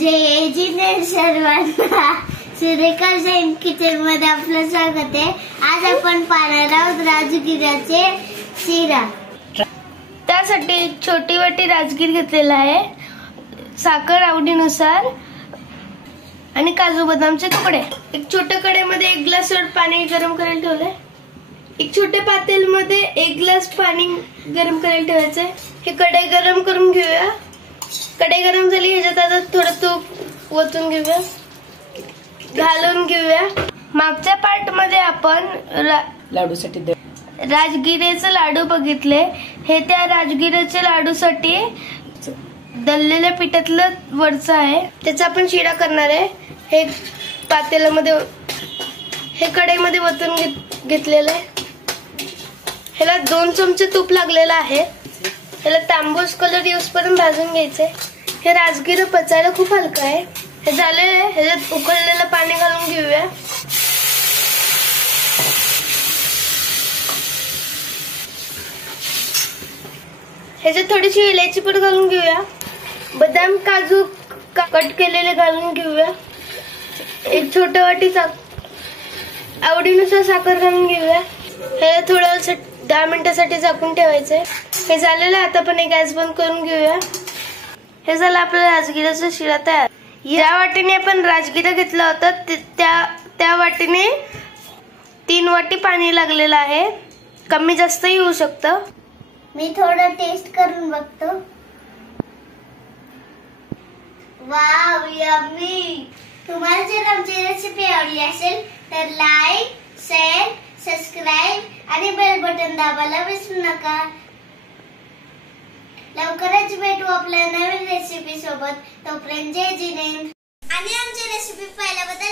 जय जिनेंद्र सर्वांना सुरेखा जैन किचन मध्ये आपलं स्वागत आहे। आज आपण पाहणार आहोत राजगिराचे शिरा। त्यासाठी एक छोटी वाटी राजगीर घेतलेला आहे, साखर आवडीनुसार आणि काजू बदामचे तुकडे। एक छोट्या कढईमध्ये 1 ग्लास पाणी गरम करायला ठेवलंय। एक छोट्या पातेल्यामध्ये 1 ग्लास पाणी गरम करायला ठेवायचंय। हे कढई गरम करून घेऊया। कढई गरम झाली, ह्याच्यात आता थोडं तूप ओतून घेऊया, घालून घेऊया। मागच्या पार्ट मध्ये आपण लाडूसाठी राजगिरेचे लाडू बघितले। हे त्या राजगिरेच्या लाडूसाठी दळलेल्या पिठातलं वरचं आहे, त्याचा आपण शिरा करणार आहे। हे पातेल्यामध्ये हे कढईमध्ये ओतून घेतलेलं आहे। ह्याला 2 चमचे तूप लागलेलं आहे। ह्याला तांबूस कलर येऊपर्यंत भाजून घ्यायचंय। हे राजगिर पचायला खूप हलकं आहे। हे झालेलं आहे, ह्याच्यात उकळलेलं पाणी घालून घेऊया। ह्याच्यात थोडीशी इलायची पण घालून घेऊया। बदाम काजू कट केलेले घालून घेऊया। एक छोटी वाटी आवडीनुसार साखर घालून घेऊया। हे थोडं 10 मिनिटांसाठी झाकून ठेवायचंय। हे झालेलं आहे, आता आपण गॅस बंद करून घेऊया। हे झालं आपलं राजगिराचा शिरा तयार। या वाटीने आपण राजगिरा घेतला होता, त्या वाटीने 3 वाटी पाणी लागलेलं आहे। कमी जास्तही होऊ शकतं। मी थोडं टेस्ट करून बघतो। Wow, yummy. तुम्हाला जर आमची रेसिपी आवडली असेल तर लाईक, शेअर, सबस्क्राइब आणि बेल बटन दाबायला विसरू नका। लवकरच भेटू आपल्या नवीन रेसिपी सोबत। तोपर्यंत जय जिनेंद्र आणि आमची रेसिपी पाहिल्याबद्दल